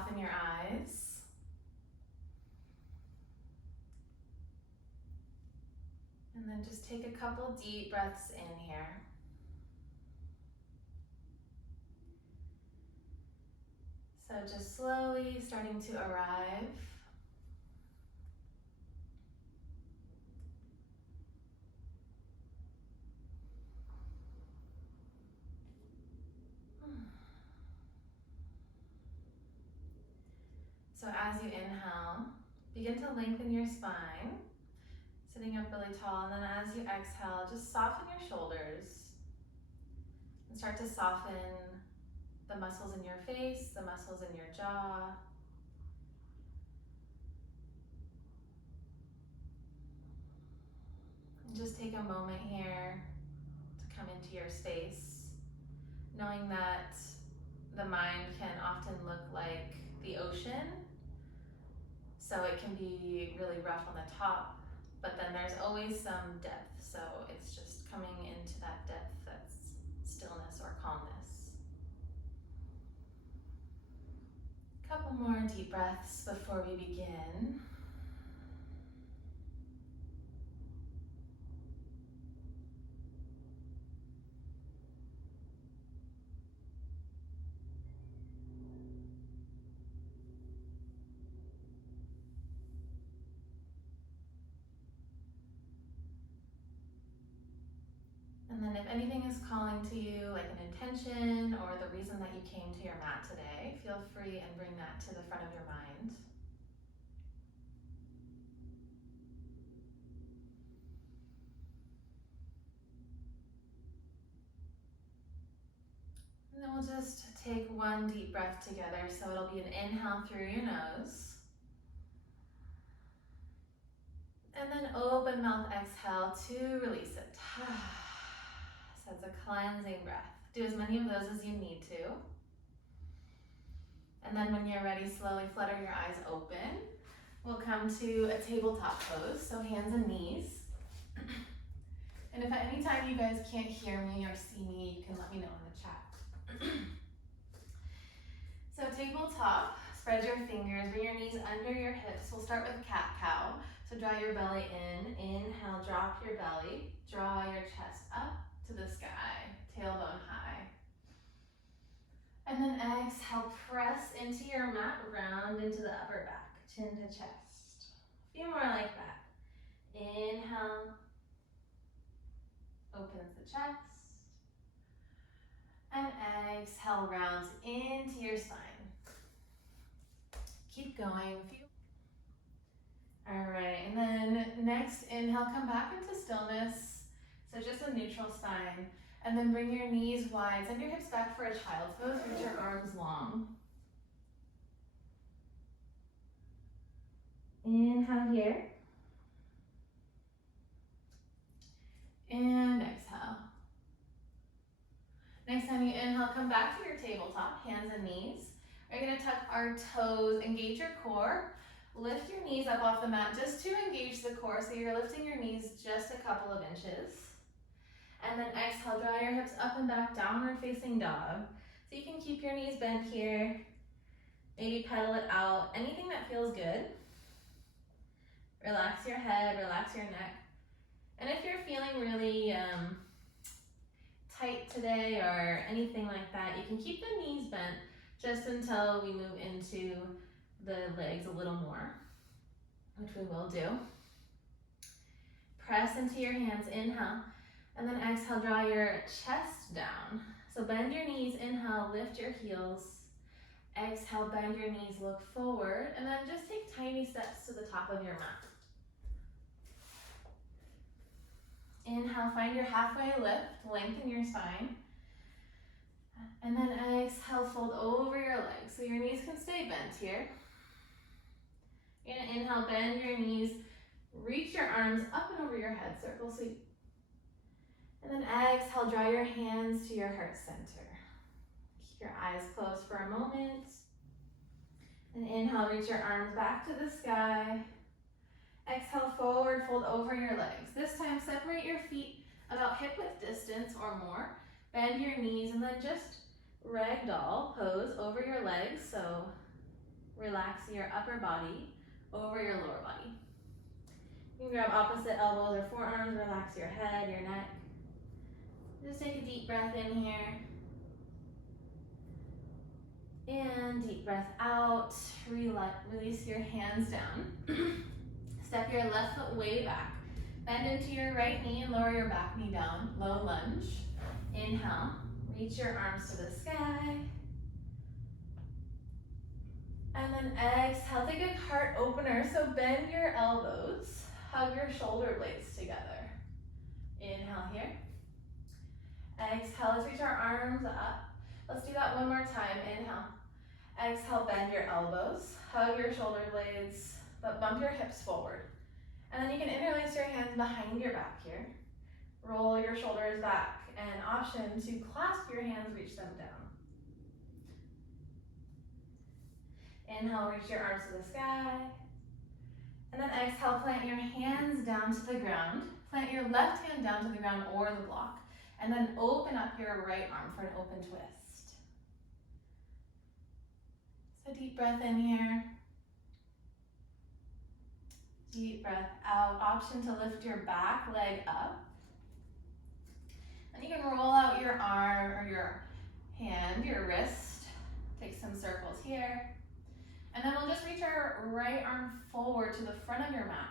soften your eyes. And then just take a couple deep breaths in here. So just slowly starting to arrive. So as you inhale, begin to lengthen your spine, sitting up really tall, and then as you exhale, just soften your shoulders and start to soften the muscles in your face, the muscles in your jaw. And just take a moment here to come into your space, knowing that the mind can often look like the ocean. So it can be really rough on the top, but then there's always some depth. So it's just coming into that depth that's stillness or calmness. A couple more deep breaths before we begin. And then if anything is calling to you, like an intention or the reason that you came to your mat today, feel free and bring that to the front of your mind. And then we'll just take one deep breath together. So it'll be an inhale through your nose. And then open mouth exhale to release it. So it's a cleansing breath. Do as many of those as you need to. And then when you're ready, slowly flutter your eyes open. We'll come to a tabletop pose, so hands and knees. And if at any time you guys can't hear me or see me, you can let me know in the chat. So tabletop, spread your fingers, bring your knees under your hips. We'll start with cat-cow. So draw your belly in, inhale, drop your belly, draw your chest up to the sky, tailbone high. And then exhale, press into your mat, round into the upper back, chin to chest. A few more like that. Inhale, opens the chest. And exhale, rounds into your spine. Keep going. All right, and then next inhale, come back into stillness. So just a neutral spine. And then bring your knees wide, send your hips back for a child's pose, reach your arms long. Inhale here. And exhale. Next time you inhale, come back to your tabletop, hands and knees. We're gonna tuck our toes, engage your core. Lift your knees up off the mat just to engage the core, so you're lifting your knees just a couple of inches. And then exhale, draw your hips up and back, downward facing dog. So you can keep your knees bent here, maybe pedal it out, anything that feels good. Relax your head, relax your neck. And if you're feeling really tight today or anything like that, you can keep the knees bent just until we move into the legs a little more, which we will do. Press into your hands, inhale, and then exhale, draw your chest down. So bend your knees, inhale, lift your heels. Exhale, bend your knees, look forward, and then just take tiny steps to the top of your mat. Inhale, find your halfway lift, lengthen your spine. And then exhale, fold over your legs so your knees can stay bent here. You're gonna inhale, bend your knees, reach your arms up and over your head, circle sweep. And then exhale, draw your hands to your heart center. Keep your eyes closed for a moment. And inhale, reach your arms back to the sky. Exhale, forward, fold over your legs. This time, separate your feet about hip width distance or more. Bend your knees and then just ragdoll pose over your legs. So relax your upper body over your lower body. You can grab opposite elbows or forearms, relax your head, your neck. Just take a deep breath in here. And deep breath out. Release your hands down. Step your left foot way back. Bend into your right knee and lower your back knee down. Low lunge. Inhale. Reach your arms to the sky. And then exhale. Take a heart opener. So bend your elbows. Hug your shoulder blades together. Inhale here. Exhale. Let's reach our arms up. Let's do that one more time. Inhale. Exhale, bend your elbows, hug your shoulder blades, but bump your hips forward. And then you can interlace your hands behind your back here. Roll your shoulders back, and option to clasp your hands, reach them down. Inhale, reach your arms to the sky. And then exhale, plant your hands down to the ground. Plant your left hand down to the ground or the block. And then open up your right arm for an open twist. So deep breath in here. Deep breath out. Option to lift your back leg up. And you can roll out your arm or your hand, your wrist. Take some circles here. And then we'll just reach our right arm forward to the front of your mat.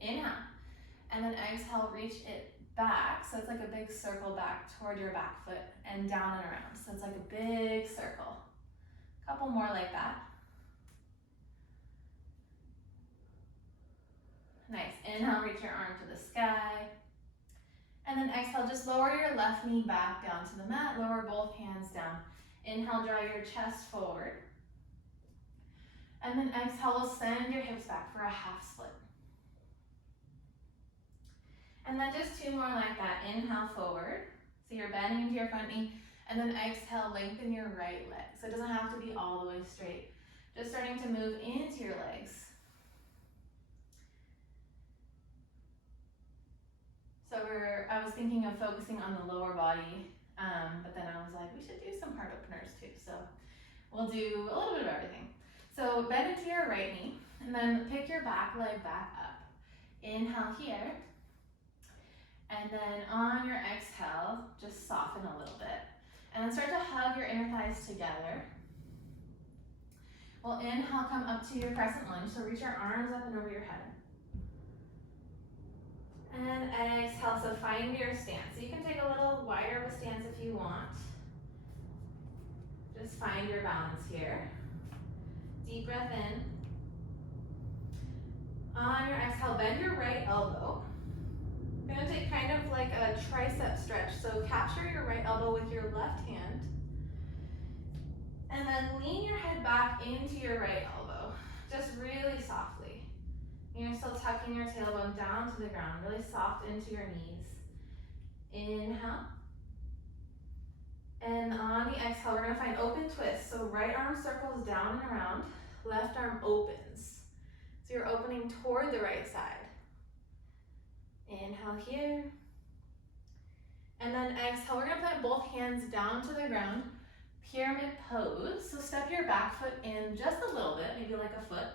Inhale. And then exhale, reach it back. So it's like a big circle back toward your back foot and down and around. So it's like a big circle. Couple more like that. Nice. Inhale, reach your arm to the sky. And then exhale, just lower your left knee back down to the mat. Lower both hands down. Inhale, draw your chest forward. And then exhale, we'll send your hips back for a half split. And then just two more like that. Inhale, forward. So you're bending into your front knee. And then exhale, lengthen your right leg. So it doesn't have to be all the way straight. Just starting to move into your legs. So I was thinking of focusing on the lower body, but then I was like, we should do some heart openers too. So we'll do a little bit of everything. So bend into your right knee, and then pick your back leg back up. Inhale here. And then on your exhale, just soften a little bit. And then start to hug your inner thighs together. We'll inhale, come up to your crescent lunge. So reach your arms up and over your head. And exhale, so find your stance. So you can take a little wider of a stance if you want. Just find your balance here. Deep breath in. On your exhale, bend your right elbow. You're gonna take kind of like a tricep stretch. So capture your right elbow with your left hand. And then lean your head back into your right elbow, just really softly. And you're still tucking your tailbone down to the ground, really soft into your knees. Inhale. And on the exhale, we're gonna find open twist. So right arm circles down and around, left arm opens. So you're opening toward the right side. Inhale here. And then exhale, we're gonna plant both hands down to the ground, pyramid pose. So step your back foot in just a little bit, maybe like a foot.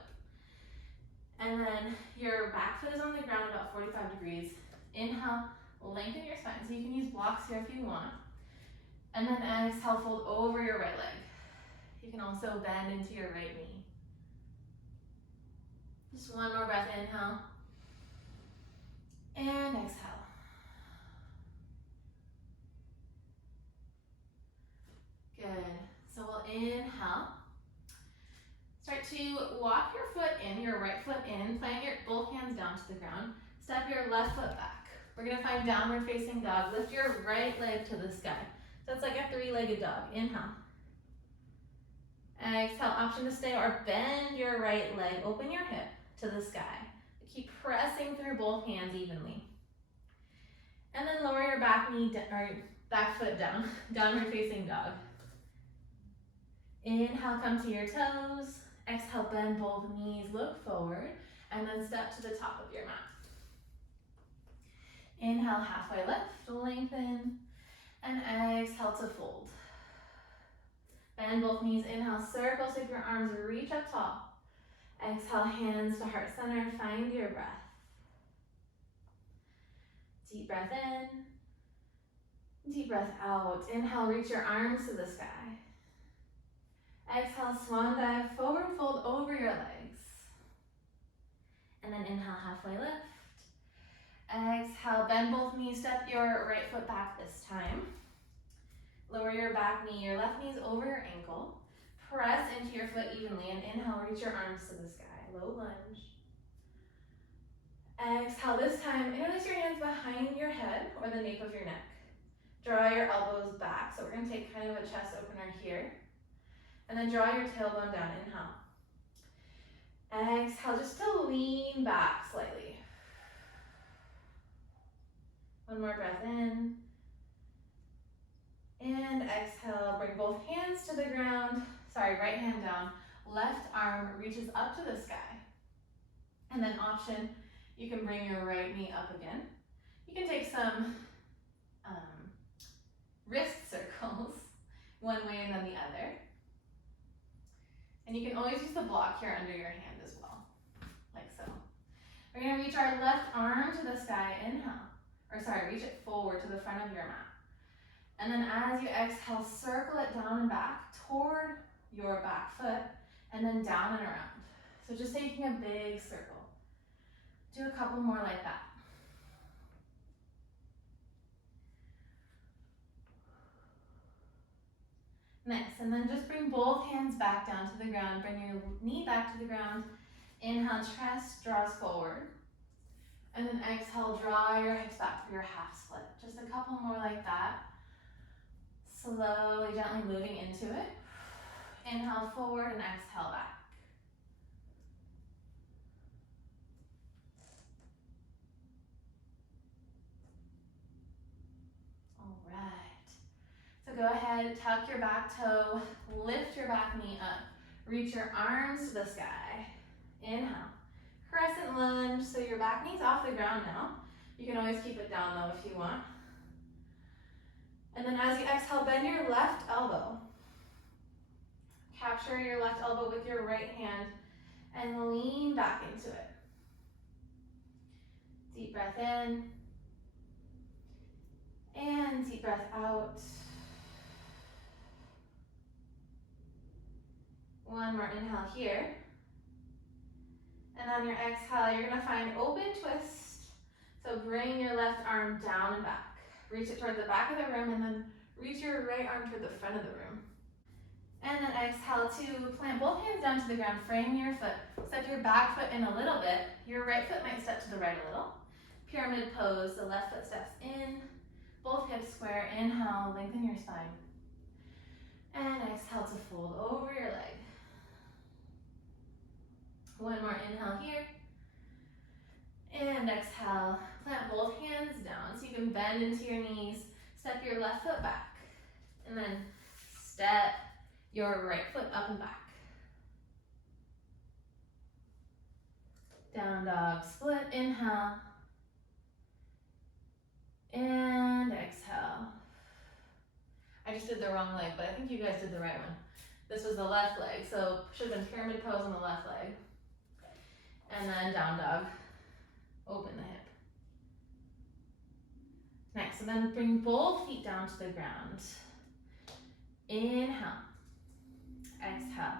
And then your back foot is on the ground about 45 degrees. Inhale, lengthen your spine. So you can use blocks here if you want. And then exhale, fold over your right leg. You can also bend into your right knee. Just one more breath, inhale. And exhale. Good. So we'll inhale. Start to walk your foot in, your right foot in, plant your both hands down to the ground. Step your left foot back. We're gonna find downward facing dog. Lift your right leg to the sky. So it's like a three-legged dog. Inhale. Exhale, option to stay or bend your right leg. Open your hip to the sky. Keep pressing through both hands evenly. And then lower your back knee or back foot down, downward facing dog. Inhale, come to your toes. Exhale, bend both knees, look forward, and then step to the top of your mat. Inhale, halfway lift, lengthen, and exhale to fold. Bend Bend both knees, inhale, circle, so your arms reach up tall. Exhale, hands to heart center, find your breath. Deep breath in, deep breath out. Inhale, reach your arms to the sky. Exhale, swan dive, forward fold over your legs. And then inhale, halfway lift. Exhale, bend both knees, step your right foot back this time. Lower your back knee, your left knee's over your ankle. Press into your foot evenly and inhale, reach your arms to the sky. Low lunge. Exhale, this time, interlace your hands behind your head or the nape of your neck. Draw your elbows back. So we're gonna take kind of a chest opener here. And then draw your tailbone down, inhale. Exhale, just to lean back slightly. One more breath in. And exhale, bring both hands to the ground. Sorry, right hand down. Left arm reaches up to the sky. And then option, you can bring your right knee up again. You can take some wrist circles, one way and then the other. And you can always use the block here under your hand as well, like so. We're gonna reach our left arm to the sky, inhale. Reach it forward to the front of your mat. And then as you exhale, circle it down and back toward your back foot, and then down and around. So just taking a big circle. Do a couple more like that. Nice, and then just bring both hands back down to the ground. Bring your knee back to the ground. Inhale, chest draws forward. And then exhale, draw your hips back for your half split. Just a couple more like that. Slowly, gently moving into it. Inhale forward and exhale back. All right. So go ahead, tuck your back toe, lift your back knee up. Reach your arms to the sky. Inhale. Crescent lunge, so your back knee's off the ground now. You can always keep it down though if you want. And then as you exhale, bend your left elbow. Capture your left elbow with your right hand and lean back into it. Deep breath in. And deep breath out. One more inhale here. And on your exhale, you're gonna find open twist. So bring your left arm down and back. Reach it toward the back of the room and then reach your right arm toward the front of the room. And then exhale to plant both hands down to the ground, frame your foot. Step your back foot in a little bit. Your right foot might step to the right a little. Pyramid pose, the left foot steps in. Both hips square, inhale, lengthen your spine. And exhale to fold over your leg. One more inhale here. And exhale, plant both hands down so you can bend into your knees. Step your left foot back. And then step your right foot up and back. Down dog split, inhale. And exhale. I just did the wrong leg, but I think you guys did the right one. This was the left leg, so should have been pyramid pose on the left leg. And then down dog, open the hip. Nice, and then bring both feet down to the ground. Inhale, exhale.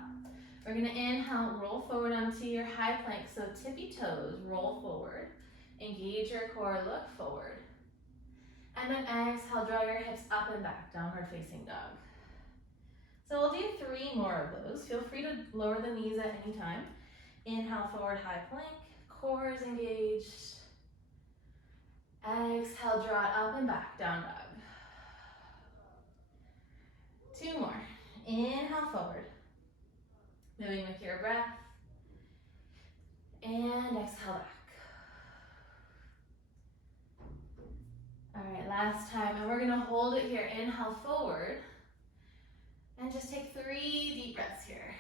We're gonna inhale, roll forward onto your high plank, so tippy toes, roll forward. Engage your core, look forward. And then exhale, draw your hips up and back, downward facing dog. So we'll do 3 more of those. Feel free to lower the knees at any time. Inhale, forward high plank, core is engaged. Exhale, draw it up and back, down dog. 2 more. Inhale, forward. Moving with your breath. And exhale back. All right, last time, and we're gonna hold it here. Inhale, forward. And just take 3 deep breaths here.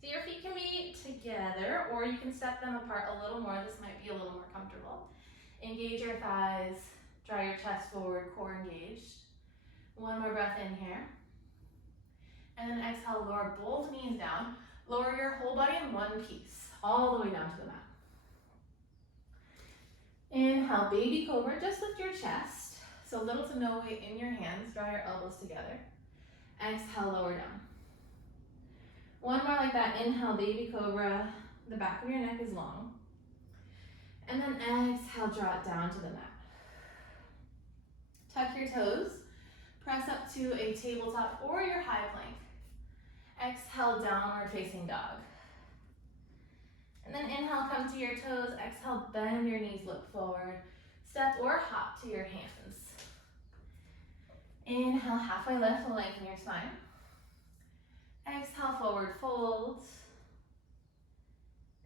So your feet can be together, or you can step them apart a little more. This might be a little more comfortable. Engage your thighs, draw your chest forward, core engaged. 1 more breath in here. And then exhale, lower both knees down. Lower your whole body in one piece, all the way down to the mat. Inhale, baby cobra, just lift your chest. So little to no weight in your hands, draw your elbows together. Exhale, lower down. One more like that, inhale, baby cobra. The back of your neck is long. And then exhale, draw it down to the mat. Tuck your toes, press up to a tabletop or your high plank. Exhale, downward facing dog. And then inhale, come to your toes. Exhale, bend your knees, look forward. Step or hop to your hands. Inhale, halfway lift, lengthen your spine. Exhale, forward fold.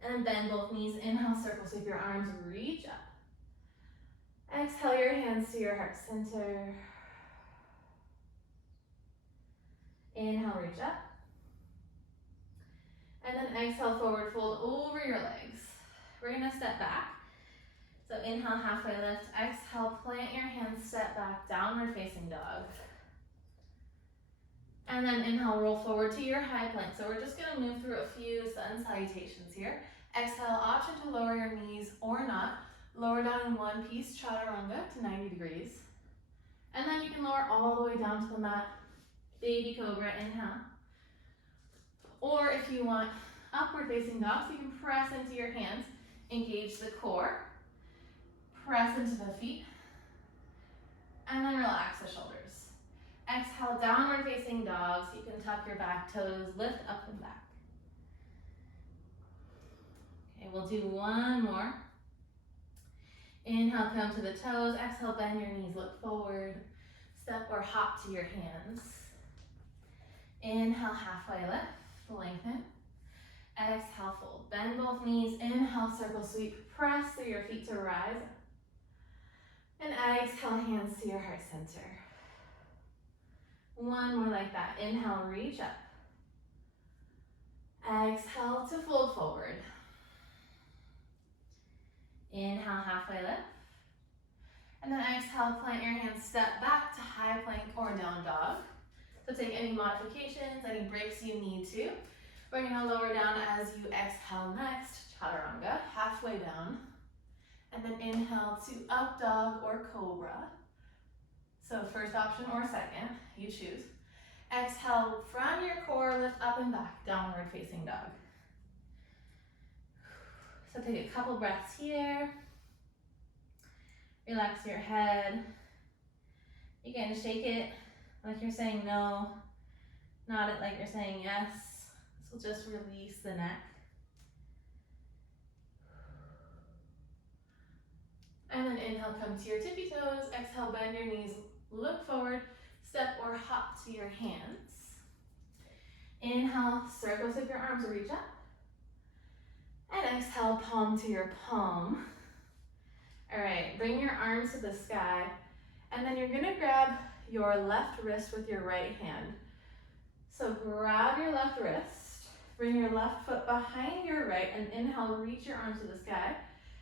And bend both knees. Inhale, circle, sweep your arms, reach up. Exhale, your hands to your heart center. Inhale, reach up. And then exhale, forward fold over your legs. We're gonna step back. So inhale, halfway lift. Exhale, plant your hands, step back, downward facing dog. And then inhale, roll forward to your high plank. So we're just gonna move through a few sun salutations here. Exhale, option to lower your knees or not. Lower down in one piece, chaturanga to 90 degrees. And then you can lower all the way down to the mat. Baby cobra, inhale. Or if you want upward facing dog, so you can press into your hands, engage the core, press into the feet, and then relax the shoulders. Exhale, downward facing dog, so you can tuck your back toes, lift up and back. Okay, we'll do one more. Inhale, come to the toes. Exhale, bend your knees, look forward. Step or hop to your hands. Inhale, halfway lift, lengthen. Exhale, fold. Bend both knees. Inhale, circle sweep. Press through your feet to rise. And exhale, hands to your heart center. One more like that. Inhale, reach up. Exhale to fold forward. Inhale, halfway lift. And then exhale, plant your hands, step back to high plank or down dog. So take any modifications, any breaks you need to. We're gonna lower down as you exhale next, chaturanga, halfway down. And then inhale to up dog or cobra. So first option or second, you choose. Exhale from your core, lift up and back, downward facing dog. So take a couple breaths here. Relax your head. You can shake it like you're saying no, nod it like you're saying yes. This will just release the neck. And then inhale, come to your tippy toes. Exhale, bend your knees, look forward, step or hop to your hands. Inhale, circle, sweep your arms, reach up. And exhale, palm to your palm. All right, bring your arms to the sky. And then you're gonna grab your left wrist with your right hand. So grab your left wrist, bring your left foot behind your right, and inhale, reach your arms to the sky.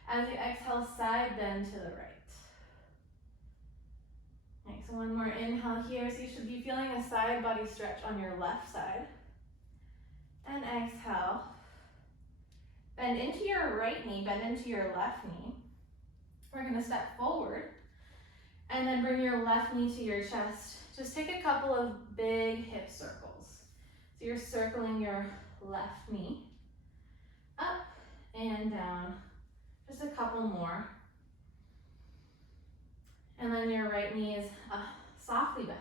As you exhale, side bend to the right. Okay, so one more inhale here. So you should be feeling a side body stretch on your left side. And exhale. Bend into your right knee, bend into your left knee. We're gonna step forward and then bring your left knee to your chest. Just take a couple of big hip circles. So you're circling your left knee up and down. Just a couple more. And then your right knee is softly bent.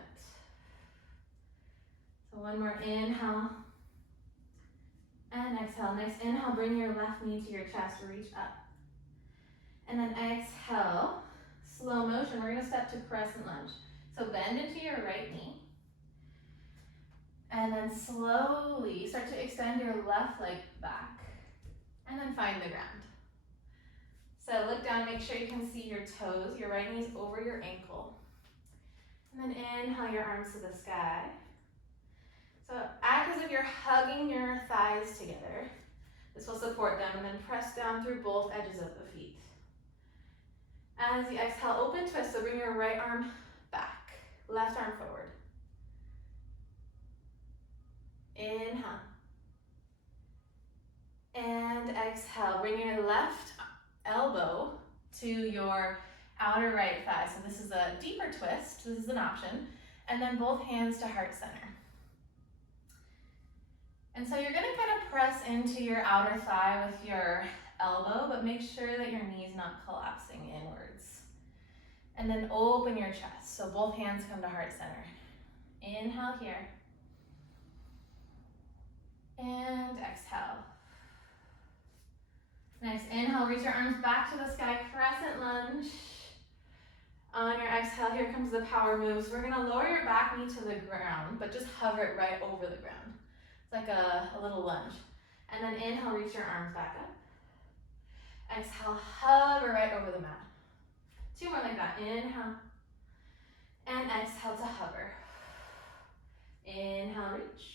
So one more inhale. And exhale. Next inhale, bring your left knee to your chest, reach up. And then exhale, slow motion. We're gonna step to Crescent Lunge. So bend into your right knee. And then slowly start to extend your left leg back. And then find the ground. So look down, make sure you can see your toes. Your right knee is over your ankle. And then inhale your arms to the sky. So act as if you're hugging your thighs together. This will support them, and then press down through both edges of the feet. As you exhale, open twist, so bring your right arm back, left arm forward. Inhale. And exhale. Bring your left elbow to your outer right thigh. So this is a deeper twist. This is an option. And then both hands to heart center. And so you're gonna kind of press into your outer thigh with your elbow, but make sure that your knee's not collapsing inwards. And then open your chest. So both hands come to heart center. Inhale here. And exhale. Nice. Inhale, reach your arms back to the sky, Crescent Lunge. On your exhale, here comes the power moves. We're gonna lower your back knee to the ground, but just hover it right over the ground. It's like a little lunge. And then inhale, reach your arms back up. Exhale, hover right over the mat. 2 more like that. Inhale. And exhale to hover. Inhale, reach.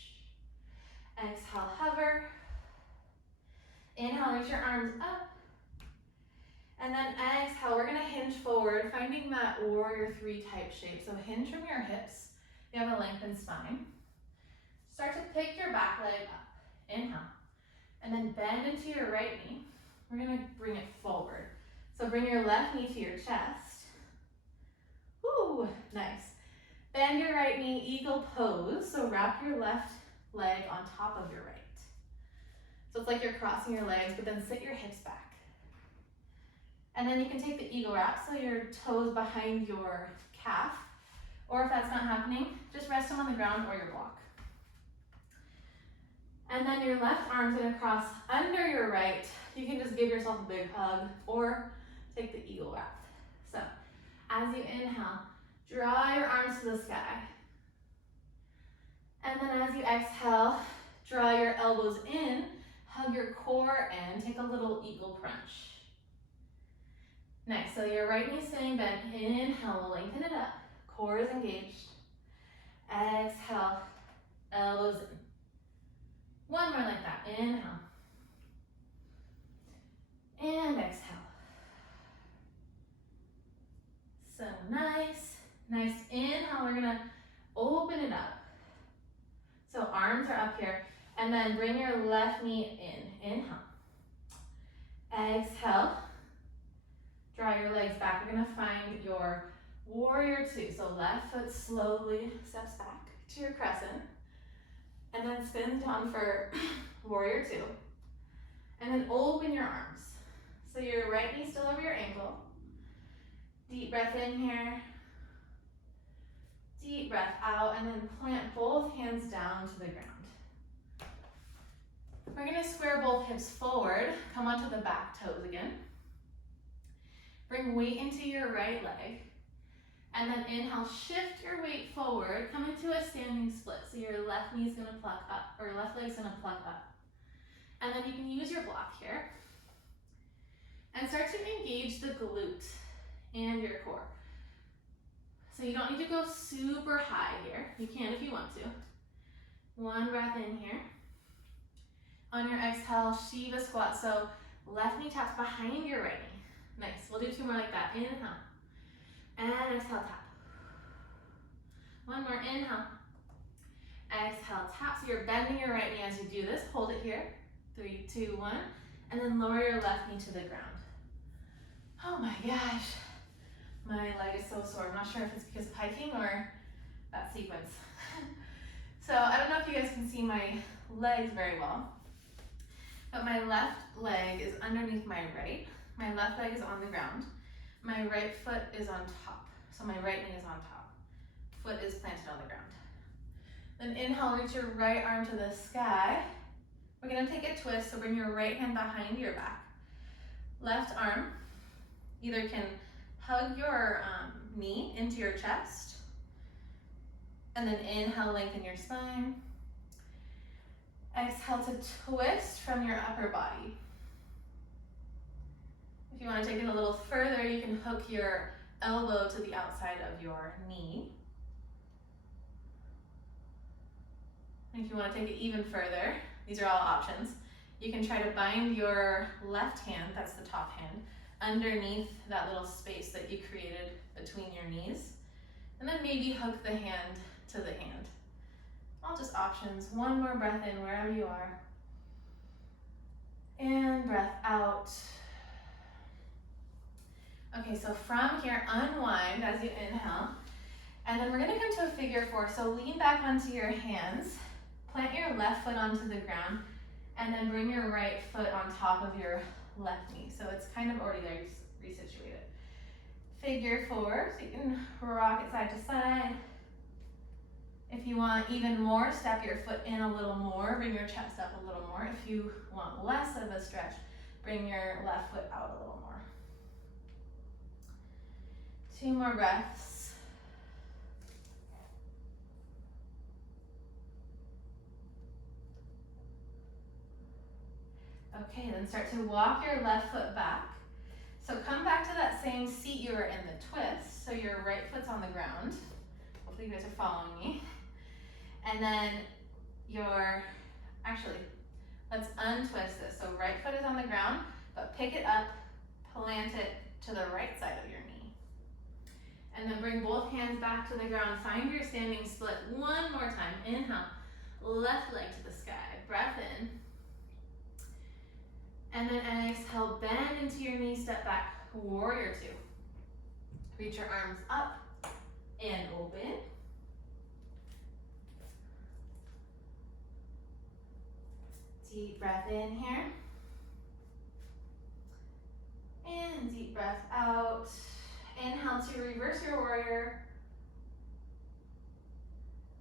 Exhale, hover. Inhale, reach your arms up. And then exhale, we're gonna hinge forward, finding that warrior 3 type shape. So hinge from your hips. You have a lengthened spine. Start to pick your back leg up. Inhale. And then bend into your right knee. We're gonna bring it forward. So bring your left knee to your chest. Woo, nice. Bend your right knee, eagle pose. So wrap your left leg on top of your right. So it's like you're crossing your legs, but then sit your hips back. And then you can take the eagle wrap, so your toes behind your calf. Or if that's not happening, just rest them on the ground or your block. And then your left arm's gonna cross under your right. You can just give yourself a big hug or take the eagle wrap. So as you inhale, draw your arms to the sky. And then as you exhale, draw your elbows in, hug your core and take a little eagle crunch. Nice, so your right knee staying bent. Inhale, lengthen it up. Core is engaged. Exhale, elbows in. 1 more like that. Inhale. And exhale. So nice. Nice. Inhale, we're gonna open it up. So arms are up here. And then bring your left knee in. Inhale. Exhale. Draw your legs back. We're gonna find your warrior 2. So left foot slowly steps back to your crescent. And then spin down for warrior 2. And then open your arms. So your right knee still over your ankle. Deep breath in here. Deep breath out, and then plant both hands down to the ground. We're gonna square both hips forward. Come onto the back toes again. Bring weight into your right leg. And then inhale, shift your weight forward, come into a standing split. So your left knee is gonna pluck up, or left leg's gonna pluck up. And then you can use your block here. And start to engage the glute and your core. So you don't need to go super high here. You can if you want to. 1 breath in here. On your exhale, Shiva squat. So left knee taps behind your right knee. Nice, we'll do 2 more like that. Inhale. And exhale, tap. 1 more, inhale. Exhale, tap. So you're bending your right knee as you do this. Hold it here. 3, 2, 1. And then lower your left knee to the ground. Oh my gosh. My leg is so sore. I'm not sure if it's because of hiking or that sequence. So I don't know if you guys can see my legs very well, but my left leg is underneath my right. My left leg is on the ground. My right foot is on top. So my right knee is on top. Foot is planted on the ground. Then inhale, reach your right arm to the sky. We're gonna take a twist, so bring your right hand behind your back. Left arm either can hug your knee into your chest, and then inhale, lengthen your spine. Exhale to twist from your upper body. If you want to take it a little further, you can hook your elbow to the outside of your knee. And if you want to take it even further, these are all options. You can try to bind your left hand, that's the top hand, underneath that little space that you created between your knees. And then maybe hook the hand to the hand. All just options. One more breath in wherever you are. And breath out. Okay, so from here, unwind as you inhale. And then we're gonna come to a figure four. So lean back onto your hands, plant your left foot onto the ground, and then bring your right foot on top of your left knee. So it's kind of already there, just resituate it. Figure four, so you can rock it side to side. If you want even more, step your foot in a little more, bring your chest up a little more. If you want less of a stretch, bring your left foot out a little more. 2 more breaths. Okay, then start to walk your left foot back. So come back to that same seat you were in the twist. So your right foot's on the ground. Hopefully you guys are following me. And then let's untwist this. So right foot is on the ground, but pick it up, plant it to the right side of your knee. And then bring both hands back to the ground. Find your standing split one more time. Inhale, left leg to the sky. Breath in. And then exhale, bend into your knee, step back, warrior two. Reach your arms up and open. Deep breath in here. And deep breath out. Inhale to reverse your warrior.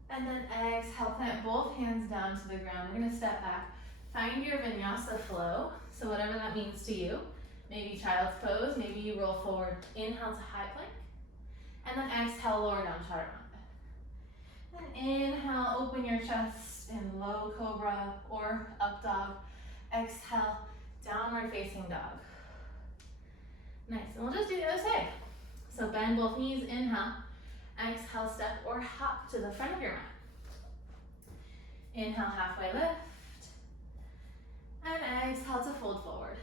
And then exhale, plant both hands down to the ground. We're gonna step back. Find your Vinyasa flow. So whatever that means to you. Maybe child's pose, maybe you roll forward. Inhale to high plank. And then exhale, lower down chaturanga. Then inhale, open your chest in low cobra or up dog. Exhale, downward facing dog. Nice, and we'll just do the other side. So bend both knees, inhale. Exhale, step or hop to the front of your mat. Inhale, halfway lift. And exhale to fold forward.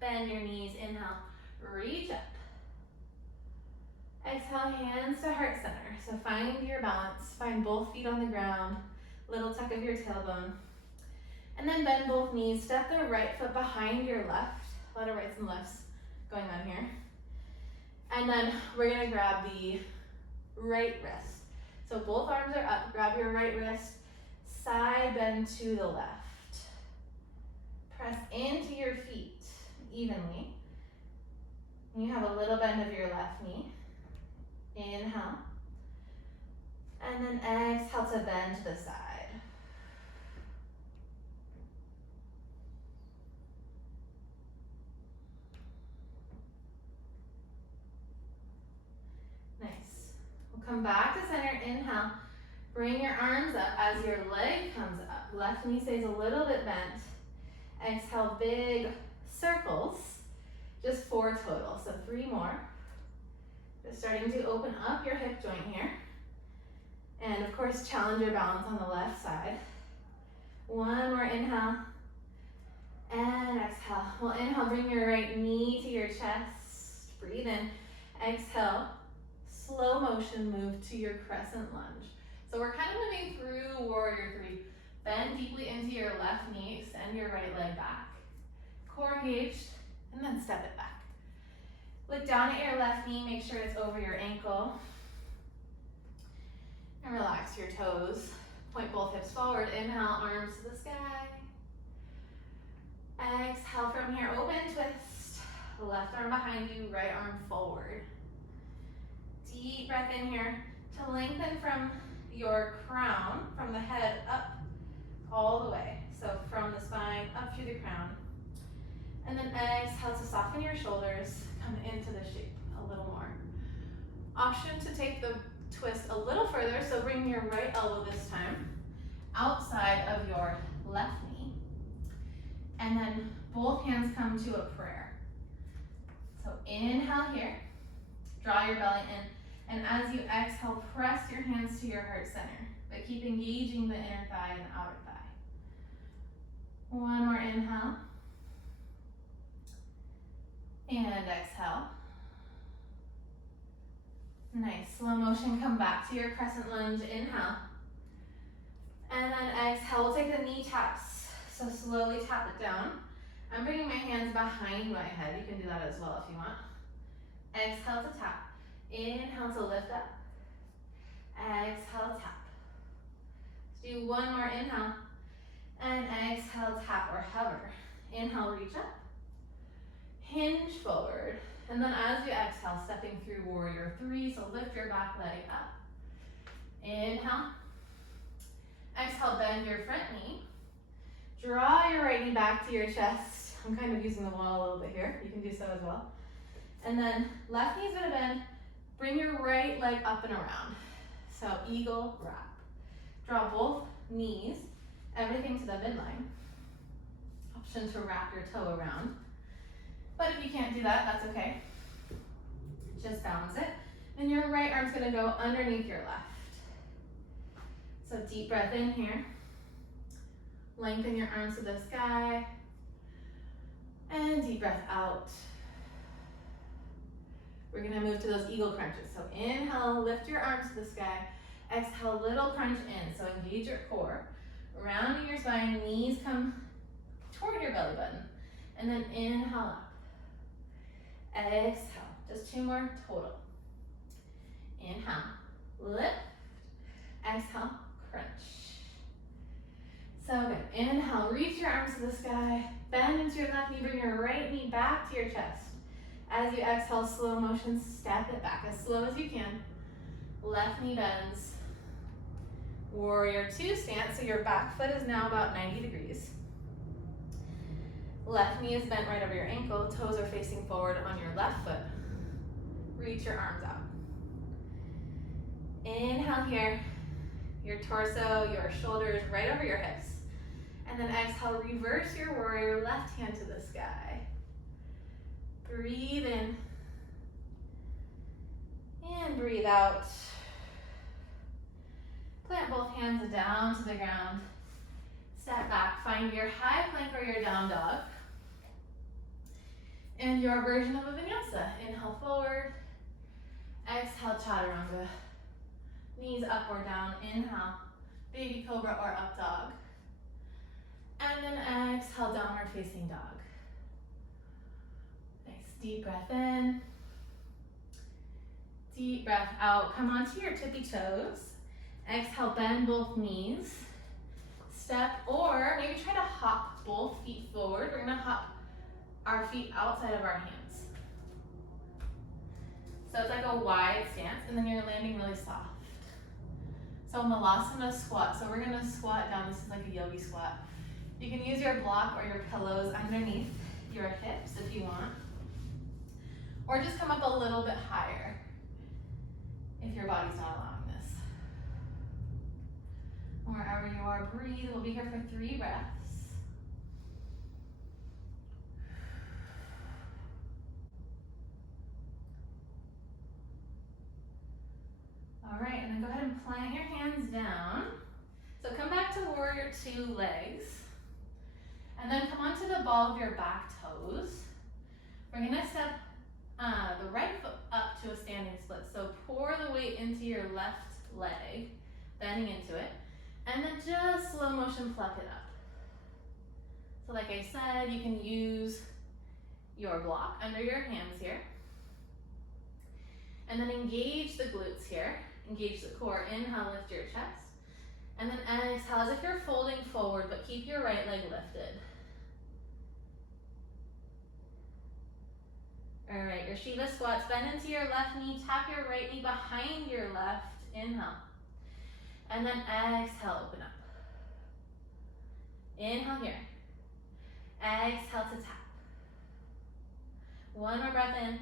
Bend your knees, inhale, reach up. Exhale, hands to heart center. So find your balance, find both feet on the ground, little tuck of your tailbone. And then bend both knees, step the right foot behind your left. A lot of rights and lefts going on here. And then we're gonna grab the right wrist. So both arms are up, grab your right wrist, side bend to the left. Press into your feet evenly. And you have a little bend of your left knee. Inhale. And then exhale to bend to the side. Nice. We'll come back to center. Inhale. Bring your arms up as your leg comes up. Left knee stays a little bit bent. Exhale, big circles. Just 4 total, so 3 more. Just starting to open up your hip joint here. And of course, challenge your balance on the left side. 1 more inhale. And exhale. Well, inhale, bring your right knee to your chest. Breathe in. Exhale. Slow motion, move to your crescent lunge. So we're kind of moving through warrior 3. Bend deeply into your left knee, extend your right leg back. Core engaged, and then step it back. Look down at your left knee, make sure it's over your ankle. And relax your toes. Point both hips forward, inhale, arms to the sky. Exhale from here, open twist. Left arm behind you, right arm forward. Deep breath in here to lengthen from your crown, from the head up all the way. So from the spine up through the crown. And then exhale to soften your shoulders, come into the shape a little more. Option to take the twist a little further, so bring your right elbow this time outside of your left knee. And then both hands come to a prayer. So inhale here, draw your belly in, and as you exhale, press your hands to your heart center, but keep engaging the inner thigh and the outer thigh. 1 more inhale. And exhale. Nice, slow motion, come back to your crescent lunge, inhale. And then exhale, we'll take the knee taps. So slowly tap it down. I'm bringing my hands behind my head. You can do that as well if you want. Exhale to tap. Inhale to lift up. Exhale, tap. Let's do one more inhale. And exhale, tap or hover. Inhale, reach up. Hinge forward. And then as you exhale, stepping through warrior three. So lift your back leg up. Inhale. Exhale, bend your front knee. Draw your right knee back to your chest. I'm kind of using the wall a little bit here. You can do so as well. And then left knee's gonna bend. Bring your right leg up and around. So eagle wrap. Draw both knees, everything to the midline. Option to wrap your toe around. But if you can't do that, that's okay. Just balance it. And your right arm's gonna go underneath your left. So deep breath in here. Lengthen your arms to the sky. And deep breath out. We're gonna move to those eagle crunches. So inhale, lift your arms to the sky. Exhale, little crunch in. So engage your core. Rounding your spine, knees come toward your belly button. And then inhale up. Exhale, just two more total. Inhale, lift. Exhale, crunch. So good. Inhale, reach your arms to the sky. Bend into your left knee, bring your right knee back to your chest. As you exhale, slow motion, step it back as slow as you can. Left knee bends. Warrior two stance, so your back foot is now about 90 degrees. Left knee is bent right over your ankle, toes are facing forward on your left foot. Reach your arms out. Inhale here, your torso, your shoulders right over your hips. And then exhale, reverse your warrior, left hand to the sky. Breathe in. And breathe out. Plant both hands down to the ground. Step back, find your high plank or your down dog. And your version of a vinyasa. Inhale forward. Exhale, chaturanga. Knees up or down. Inhale, baby cobra or up dog. And then exhale, downward facing dog. Nice, deep breath in. Deep breath out. Come onto your tippy toes. Exhale, bend both knees. Step or maybe try to hop both feet forward. We're gonna hop our feet outside of our hands. So it's like a wide stance and then you're landing really soft. So Melasma Squat. So we're gonna squat down. This is like a yogi squat. You can use your block or your pillows underneath your hips if you want. Or just come up a little bit higher if your body's not allowing this. Wherever you are, breathe. We'll be here for 3 breaths. All right, and then go ahead and plant your hands down. So come back to warrior two legs. And then come onto the ball of your back toes. We're gonna step the right foot up to a standing split. So pour the weight into your left leg, bending into it. And then just slow motion pluck it up. So like I said, you can use your block under your hands here. And then engage the glutes here. Engage the core. Inhale, lift your chest. And then exhale as if you're folding forward, but keep your right leg lifted. All right, your Shiva squats. Bend into your left knee. Tap your right knee behind your left. Inhale. And then exhale, open up. Inhale here. Exhale to tap. One more breath in.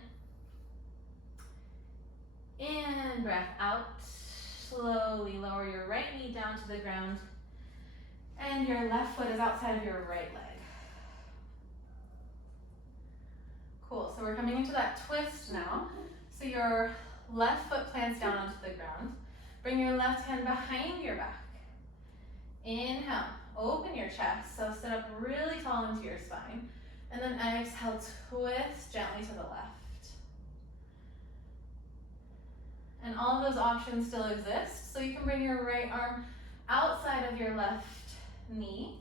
And breath out. Slowly lower your right knee down to the ground. And your left foot is outside of your right leg. Cool, so we're coming into that twist now. So your left foot plants down onto the ground. Bring your left hand behind your back. Inhale, open your chest. So sit up really tall into your spine. And then exhale, twist gently to the left. And all of those options still exist. So you can bring your right arm outside of your left knee.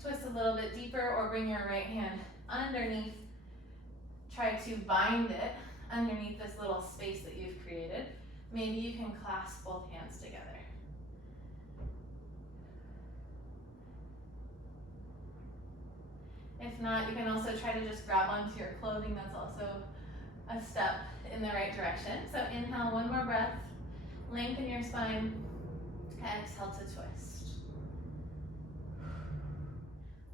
Twist a little bit deeper or bring your right hand underneath. Try to bind it underneath this little space that you've created. Maybe you can clasp both hands together. If not, you can also try to just grab onto your clothing. That's also a step in the right direction. So inhale, one more breath. Lengthen your spine. Exhale to twist.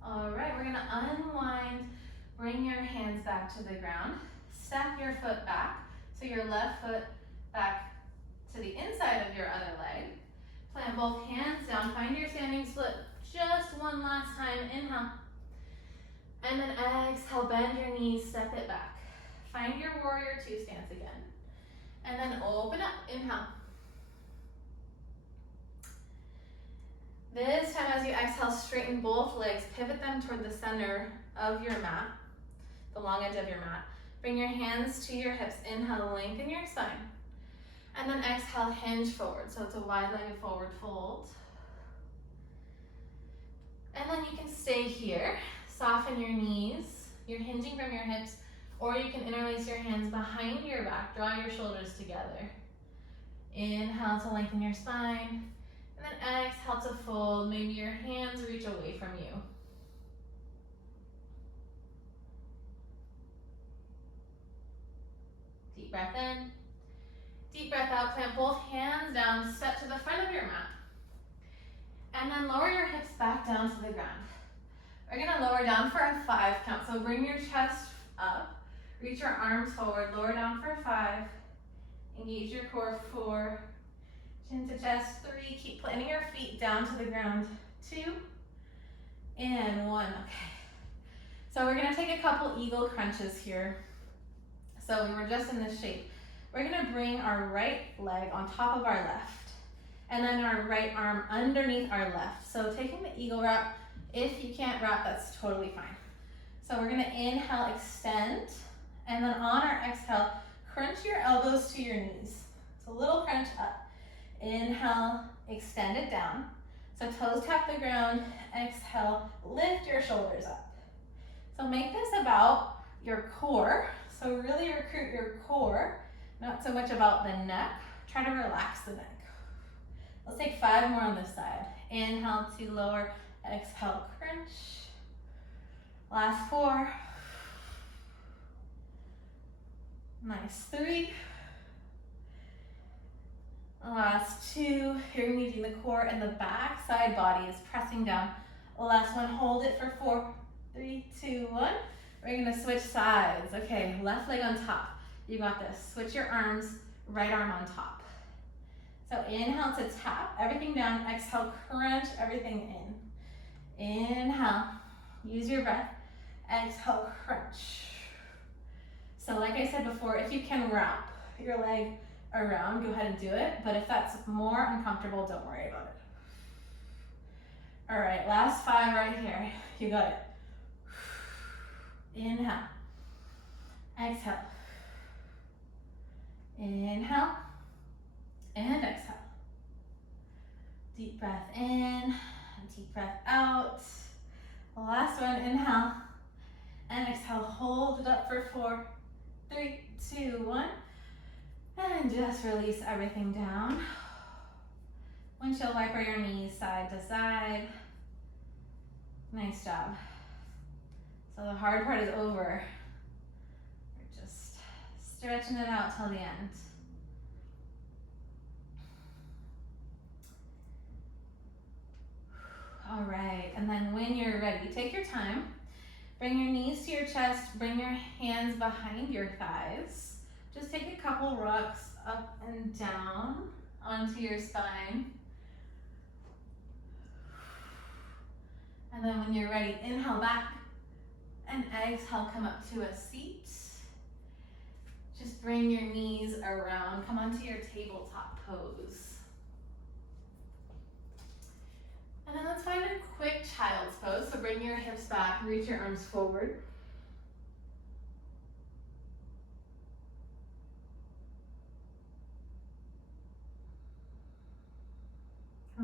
All right, we're gonna unwind. Bring your hands back to the ground. Step your foot back. So your left foot back to the inside of your other leg. Plant both hands down. Find your standing split. Just one last time. Inhale. And then exhale, bend your knees, step it back. Find your warrior two stance again. And then open up, inhale. This time as you exhale, straighten both legs, pivot them toward the center of your mat, the long edge of your mat. Bring your hands to your hips, inhale, lengthen your spine. And then exhale, hinge forward. So it's a wide-legged forward fold. And then you can stay here. Soften your knees. You're hinging from your hips, or you can interlace your hands behind your back. Draw your shoulders together. Inhale to lengthen your spine. And then exhale to fold. Maybe your hands reach away from you. Deep breath in. Deep breath out. Plant both hands down. Step to the front of your mat. And then lower your hips back down to the ground. We're gonna lower down for a 5 count. So bring your chest up, reach your arms forward, lower down for 5, engage your core, 4, chin to chest, 3, keep planting your feet down to the ground, 2, and 1, okay. So we're gonna take a couple eagle crunches here. So we were just in this shape. We're gonna bring our right leg on top of our left, and then our right arm underneath our left. So taking the eagle wrap. If you can't wrap, that's totally fine. So we're gonna inhale, extend, and then on our exhale, crunch your elbows to your knees. So a little crunch up. Inhale, extend it down. So toes tap the ground, exhale, lift your shoulders up. So make this about your core. So really recruit your core, not so much about the neck. Try to relax the neck. Let's take 5 more on this side. Inhale to lower. Exhale, crunch. Last 4. Nice, 3. Last 2. You're engaging the core and the back side body is pressing down. Last one, hold it for 4, 3, 2, 1. We're gonna switch sides. Okay, left leg on top. You got this. Switch your arms, right arm on top. So inhale to tap everything down. Exhale, crunch everything in. Inhale, use your breath. Exhale, crunch. So like I said before, if you can wrap your leg around, go ahead and do it. But if that's more uncomfortable, don't worry about it. All right, last 5 right here. You got it. Inhale. Exhale. Inhale. And exhale. Deep breath in. Deep breath out. Last one, inhale and exhale. Hold it up for 4, 3, 2, 1. And just release everything down. Windshield wiper your knees side to side. Nice job. So the hard part is over. We're just stretching it out till the end. All right, and then when you're ready, take your time. Bring your knees to your chest, bring your hands behind your thighs. Just take a couple rocks up and down onto your spine. And then when you're ready, inhale back and exhale, come up to a seat. Just bring your knees around, come onto your tabletop pose. And then let's find a quick child's pose. So bring your hips back, reach your arms forward.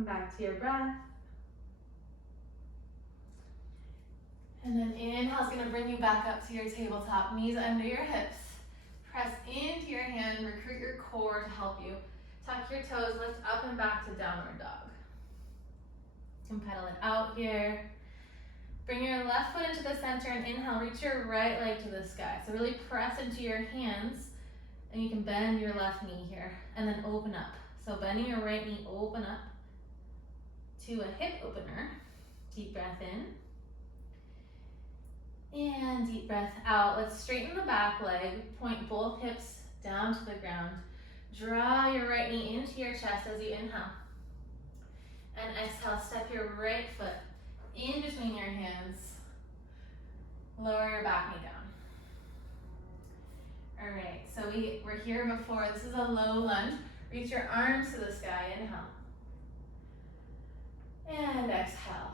Come back to your breath. And then inhale is going to bring you back up to your tabletop, knees under your hips. Press into your hand, recruit your core to help you. Tuck your toes, lift up and back to downward dog. You can pedal it out here. Bring your left foot into the center and inhale, reach your right leg to the sky. So really press into your hands and you can bend your left knee here and then open up. So bending your right knee, open up to a hip opener. Deep breath in. And deep breath out. Let's straighten the back leg. Point both hips down to the ground. Draw your right knee into your chest as you inhale. And exhale, step your right foot in between your hands. Lower your back knee down. All right, so we were here before. This is a low lunge. Reach your arms to the sky. Inhale. And exhale.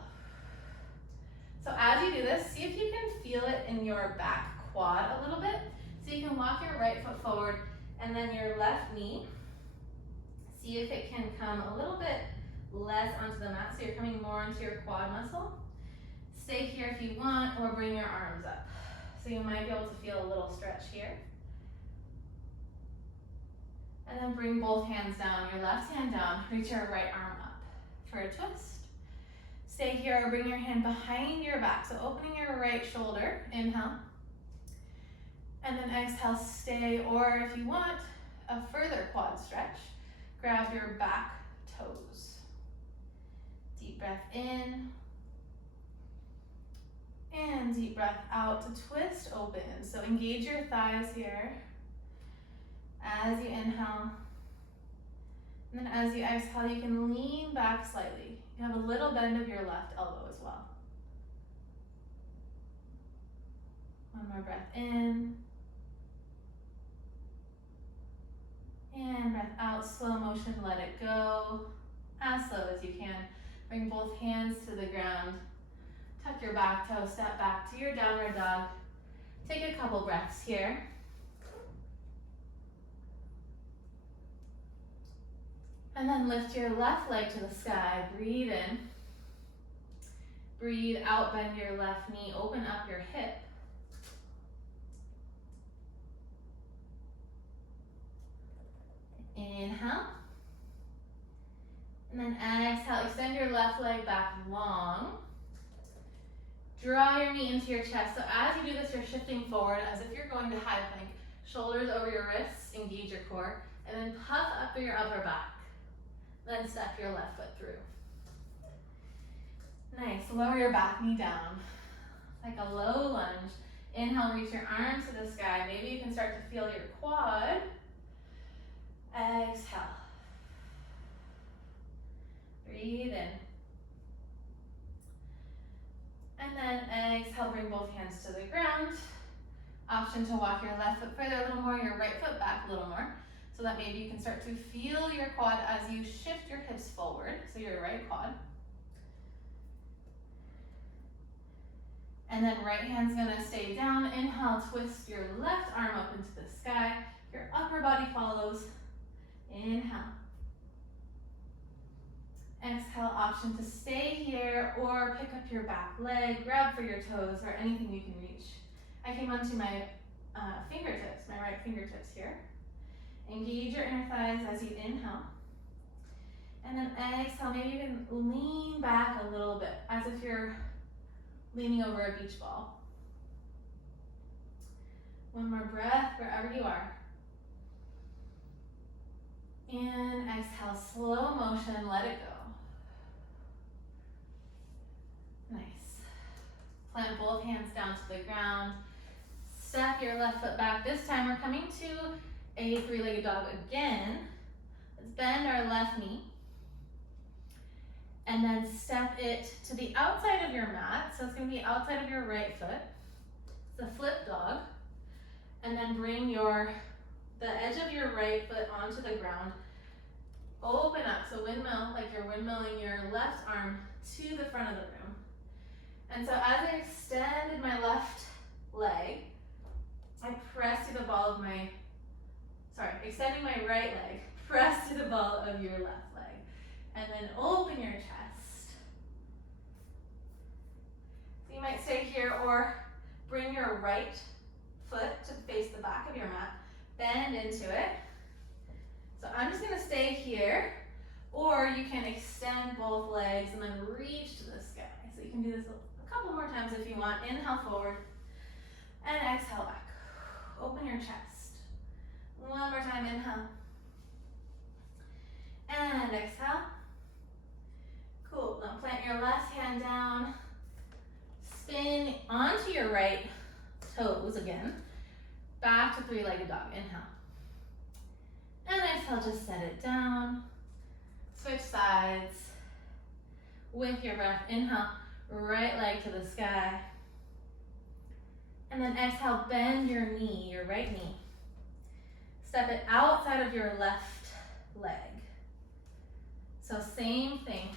So as you do this, see if you can feel it in your back quad a little bit. So you can walk your right foot forward and then your left knee. See if it can come a little bit less onto the mat, so you're coming more into your quad muscle. Stay here if you want, or bring your arms up. So you might be able to feel a little stretch here. And then bring both hands down, your left hand down, reach your right arm up for a twist. Stay here or bring your hand behind your back. So opening your right shoulder, inhale. And then exhale, stay, or if you want a further quad stretch, grab your back toes. Deep breath in. And deep breath out to twist open. So engage your thighs here as you inhale. And then as you exhale, you can lean back slightly. You have a little bend of your left elbow as well. One more breath in. And breath out, slow motion, let it go. As slow as you can. Bring both hands to the ground. Tuck your back toe, step back to your downward dog. Take a couple breaths here. And then lift your left leg to the sky. Breathe in. Breathe out, bend your left knee, open up your hip. Inhale. And then exhale, extend your left leg back long. Draw your knee into your chest. So as you do this, you're shifting forward as if you're going to high plank. Shoulders over your wrists, engage your core, and then puff up through your upper back. Then step your left foot through. Nice, lower your back knee down. Like a low lunge. Inhale, reach your arms to the sky. Maybe you can start to feel your quad. Exhale. Breathe in. And then exhale, bring both hands to the ground. Option to walk your left foot further a little more, your right foot back a little more, so that maybe you can start to feel your quad as you shift your hips forward, so your right quad. And then right hand's gonna stay down. Inhale, twist your left arm up into the sky. Your upper body follows. Inhale. Exhale, option to stay here or pick up your back leg, grab for your toes or anything you can reach. I came onto my fingertips, my right fingertips here. Engage your inner thighs as you inhale. And then exhale, maybe you can lean back a little bit as if you're leaning over a beach ball. One more breath wherever you are. And exhale, slow motion, let it go. Nice. Plant both hands down to the ground. Step your left foot back. This time we're coming to a three-legged dog again. Let's bend our left knee. And then step it to the outside of your mat. So it's going to be outside of your right foot. It's a flip dog. And then bring the edge of your right foot onto the ground. Open up, so windmill, like you're windmilling your left arm to the front of the room. And so as I extended my left leg, I press to the ball of extending my right leg, press to the ball of your left leg. And then open your chest. So you might stay here or bring your right foot to face the back of your mat. Bend into it. So I'm just gonna stay here, or you can extend both legs and then reach to the sky. So you can do this a couple more times if you want. Inhale forward and exhale back. Open your chest. One more time, inhale. And exhale. Cool, now plant your left hand down. Spin onto your right toes again. Back to three-legged dog, inhale. And exhale, just set it down. Switch sides with your breath. Inhale, right leg to the sky. And then exhale, bend your knee, your right knee. Step it outside of your left leg. So same thing.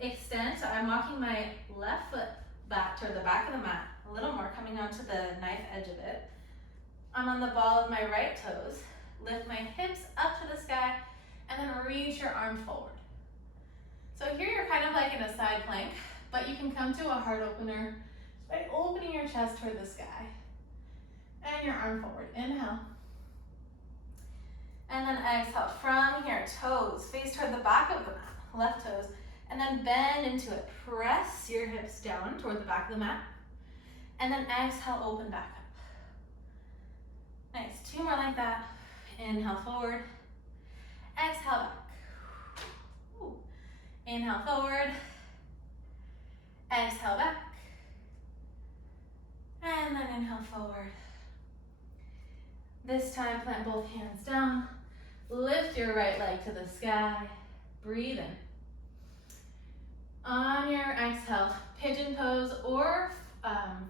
Extend, so I'm walking my left foot back toward the back of the mat, a little more, coming onto the knife edge of it. I'm on the ball of my right toes. Lift my hips up to the sky, and then reach your arm forward. So here you're kind of like in a side plank, but you can come to a heart opener by opening your chest toward the sky. And your arm forward, inhale. And then exhale, from here, toes face toward the back of the mat, left toes, and then bend into it. Press your hips down toward the back of the mat, and then exhale, open back up. Nice, two more like that. Inhale forward, exhale back. Ooh. Inhale forward, exhale back, and then inhale forward. This time, plant both hands down, lift your right leg to the sky, breathe in. On your exhale, pigeon pose or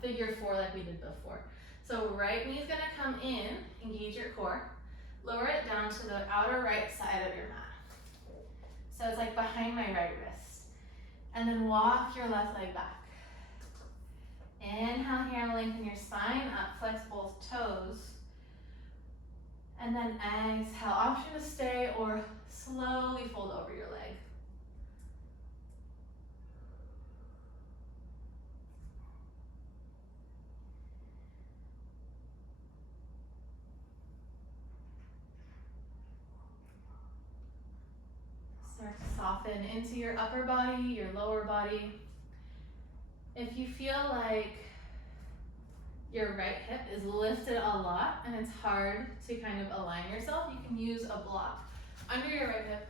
figure four like we did before. So right knee's gonna come in, engage your core, lower it down to the outer right side of your mat. So it's like behind my right wrist. And then walk your left leg back. Inhale here, lengthen your spine up, flex both toes. And then exhale, option to stay or slowly fold over your leg. Start to soften into your upper body, your lower body. If you feel like your right hip is lifted a lot and it's hard to kind of align yourself, you can use a block under your right hip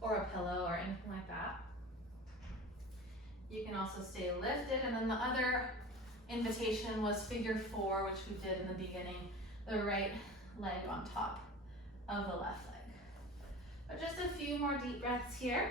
or a pillow or anything like that. You can also stay lifted, and then the other invitation was figure four, which we did in the beginning, the right leg on top of the left leg. But just a few more deep breaths here.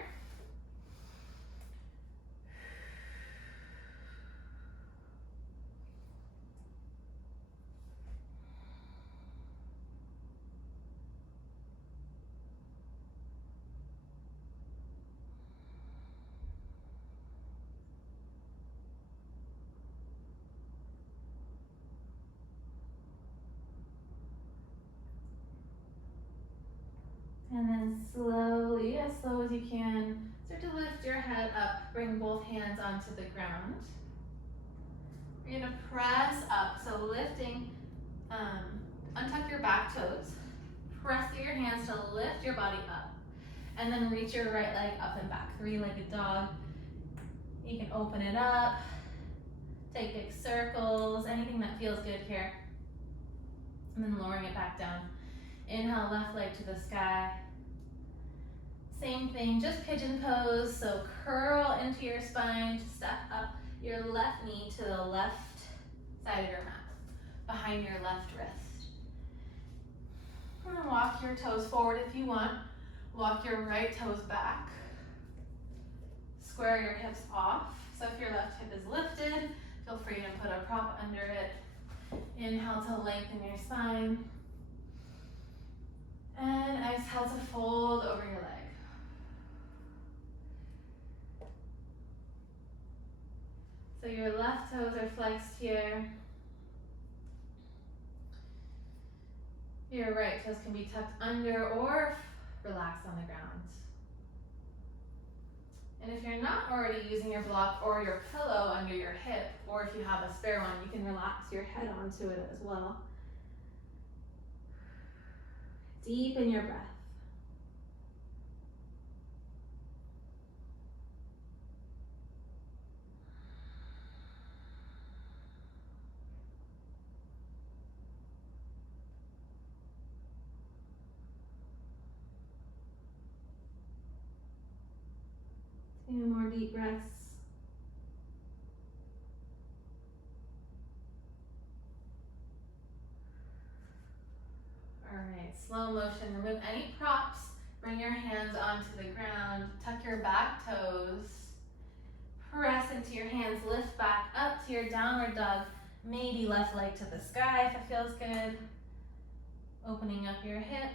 And then slowly, as slow as you can, start to lift your head up. Bring both hands onto the ground. You're gonna press up, so lifting, untuck your back toes. Press through your hands to lift your body up. And then reach your right leg up and back, three-legged dog. You can open it up, take big circles, anything that feels good here. And then lowering it back down. Inhale, left leg to the sky. Same thing, just pigeon pose, so curl into your spine to step up your left knee to the left side of your mat, behind your left wrist. And then walk your toes forward if you want. Walk your right toes back. Square your hips off. So if your left hip is lifted, feel free to put a prop under it. Inhale to lengthen your spine. And exhale to fold over your leg. So your left toes are flexed here. Your right toes can be tucked under or relaxed on the ground. And if you're not already using your block or your pillow under your hip, or if you have a spare one, you can relax your head onto it as well. Deepen your breath. Two more deep breaths. All right, slow motion. Remove any props. Bring your hands onto the ground. Tuck your back toes. Press into your hands. Lift back up to your downward dog. Maybe left leg to the sky if it feels good. Opening up your hip.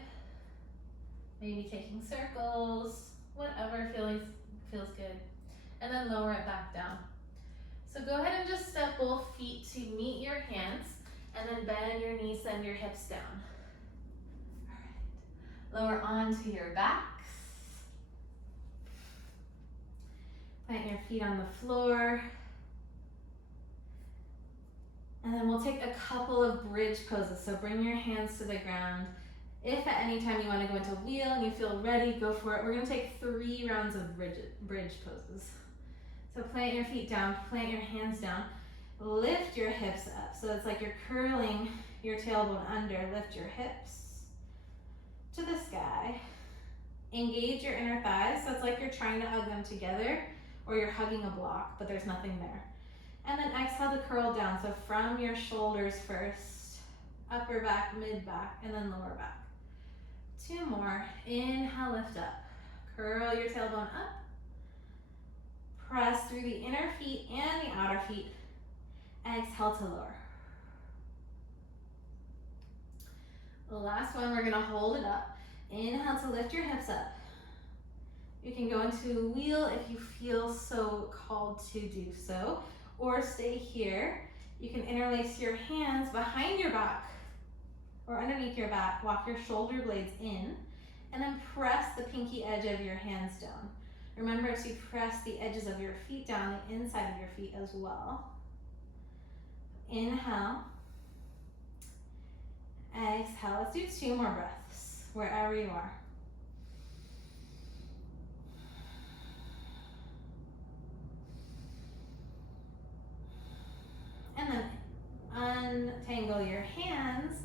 Maybe taking circles. Whatever feels good. And then lower it back down. So go ahead and just step both feet to meet your hands. And then bend your knees, send your hips down. Lower onto your backs. Plant your feet on the floor. And then we'll take a couple of bridge poses. So bring your hands to the ground. If at any time you want to go into a wheel and you feel ready, go for it. We're going to take 3 rounds of bridge poses. So plant your feet down, plant your hands down. Lift your hips up. So it's like you're curling your tailbone under. Lift your hips to the sky. Engage your inner thighs, so it's like you're trying to hug them together or you're hugging a block, but there's nothing there. And then exhale to curl down, so from your shoulders first, upper back, mid back, and then lower back. 2 more. Inhale, lift up. Curl your tailbone up. Press through the inner feet and the outer feet. Exhale to lower. The last one, we're gonna hold it up. Inhale to lift your hips up. You can go into a wheel if you feel so called to do so, or stay here. You can interlace your hands behind your back or underneath your back. Walk your shoulder blades in, and then press the pinky edge of your hands down. Remember to press the edges of your feet down, the inside of your feet as well. Inhale. Exhale. Let's do 2 more breaths, wherever you are. And then untangle your hands.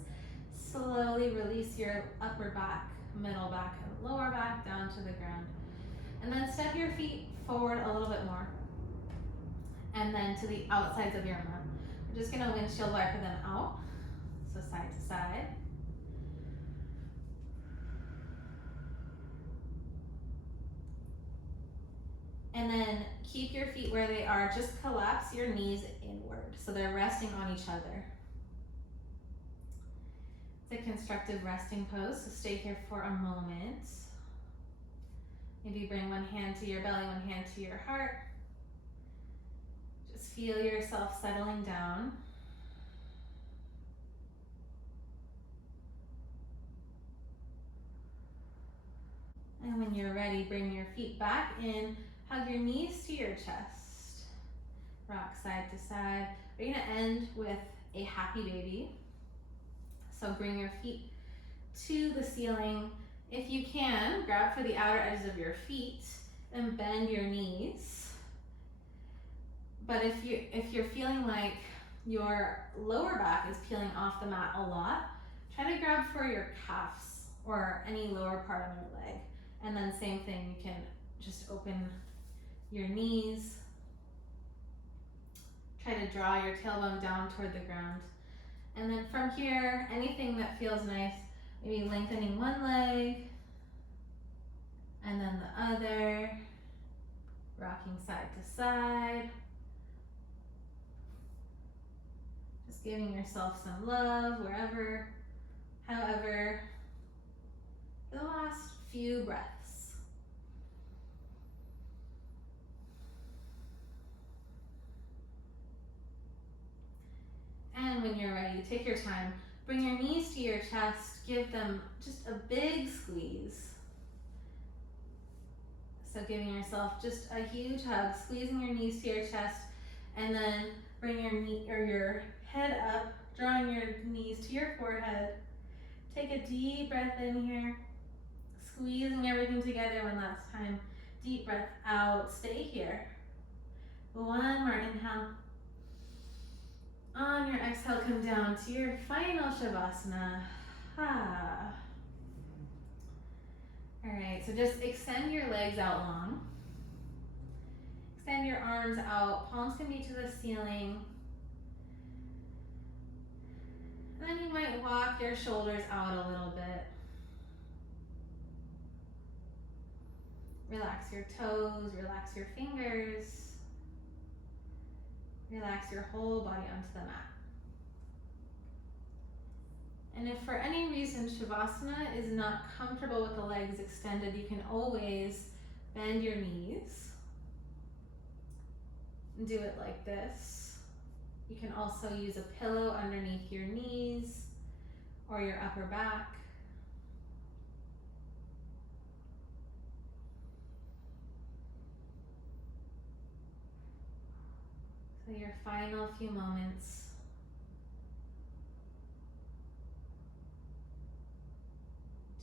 Slowly release your upper back, middle back, and lower back down to the ground. And then step your feet forward a little bit more. And then to the outsides of your mat. We're just gonna windshield wiper them out. So side to side. And then keep your feet where they are. Just collapse your knees inward so they're resting on each other. It's a constructive resting pose, so stay here for a moment. Maybe bring one hand to your belly, one hand to your heart. Just feel yourself settling down. And when you're ready, bring your feet back in. Hug your knees to your chest. Rock side to side. We're gonna end with a happy baby. So bring your feet to the ceiling. If you can, grab for the outer edges of your feet and bend your knees. But if you're feeling like your lower back is peeling off the mat a lot, try to grab for your calves or any lower part of your leg. And then same thing, you can just open your knees. Try to draw your tailbone down toward the ground. And then from here, anything that feels nice, maybe lengthening one leg and then the other, rocking side to side. Just giving yourself some love wherever, however, for the last few breaths. And when you're ready, take your time. Bring your knees to your chest. Give them just a big squeeze. So giving yourself just a huge hug, squeezing your knees to your chest, and then bring your knee or your head up, drawing your knees to your forehead. Take a deep breath in here, squeezing everything together one last time. Deep breath out, stay here. One more inhale. On your exhale, come down to your final Shavasana. Ah. All right, so just extend your legs out long. Extend your arms out, palms can be to the ceiling. And then you might walk your shoulders out a little bit. Relax your toes, relax your fingers. Relax your whole body onto the mat. And if for any reason Shavasana is not comfortable with the legs extended, you can always bend your knees. And do it like this. You can also use a pillow underneath your knees or your upper back. So your final few moments.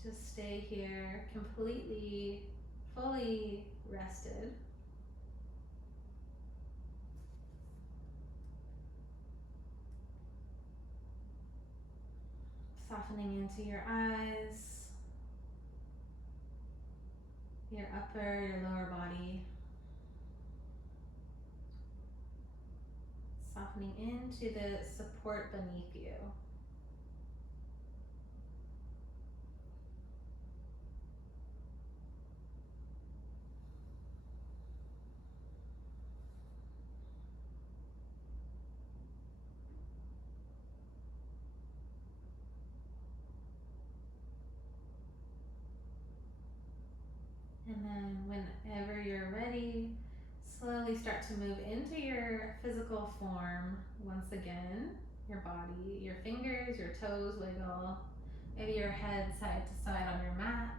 Just stay here completely, fully rested. Softening into your eyes, your upper, your lower body. Softening into the support beneath you. And then whenever you're ready, slowly start to move into your physical form once again. Your body, your fingers, your toes wiggle. Maybe your head side to side on your mat.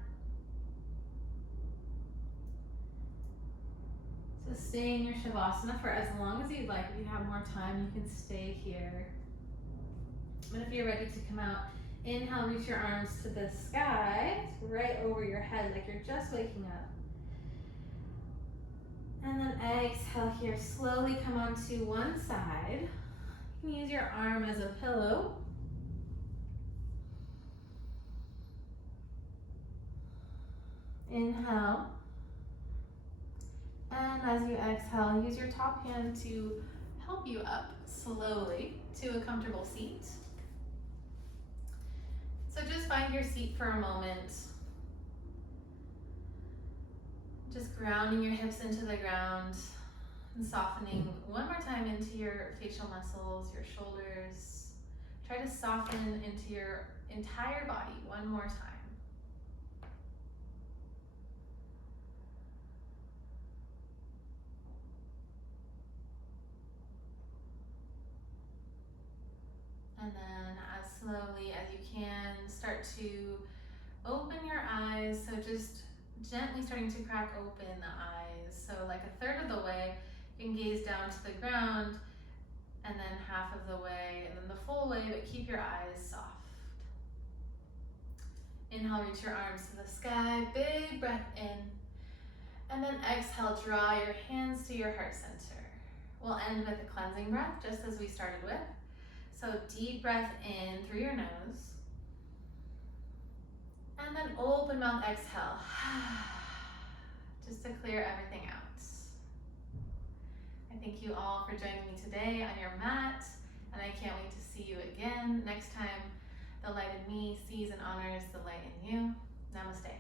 So stay in your Shavasana for as long as you'd like. If you have more time, you can stay here. But if you're ready to come out, inhale, reach your arms to the sky, right over your head like you're just waking up. And then exhale here, slowly come onto one side. You can use your arm as a pillow. Inhale. And as you exhale, use your top hand to help you up slowly to a comfortable seat. So just find your seat for a moment. Just grounding your hips into the ground and softening one more time into your facial muscles, your shoulders. Try to soften into your entire body one more time. And then as slowly as you can, start to open your eyes. So just gently starting to crack open the eyes. So like a third of the way, you can gaze down to the ground, and then half of the way, and then the full way, but keep your eyes soft. Inhale, reach your arms to the sky, big breath in. And then exhale, draw your hands to your heart center. We'll end with a cleansing breath, just as we started with. So deep breath in through your nose. And then open mouth, exhale. Just to clear everything out. I thank you all for joining me today on your mat, and I can't wait to see you again next time. The light in me sees and honors the light in you. Namaste.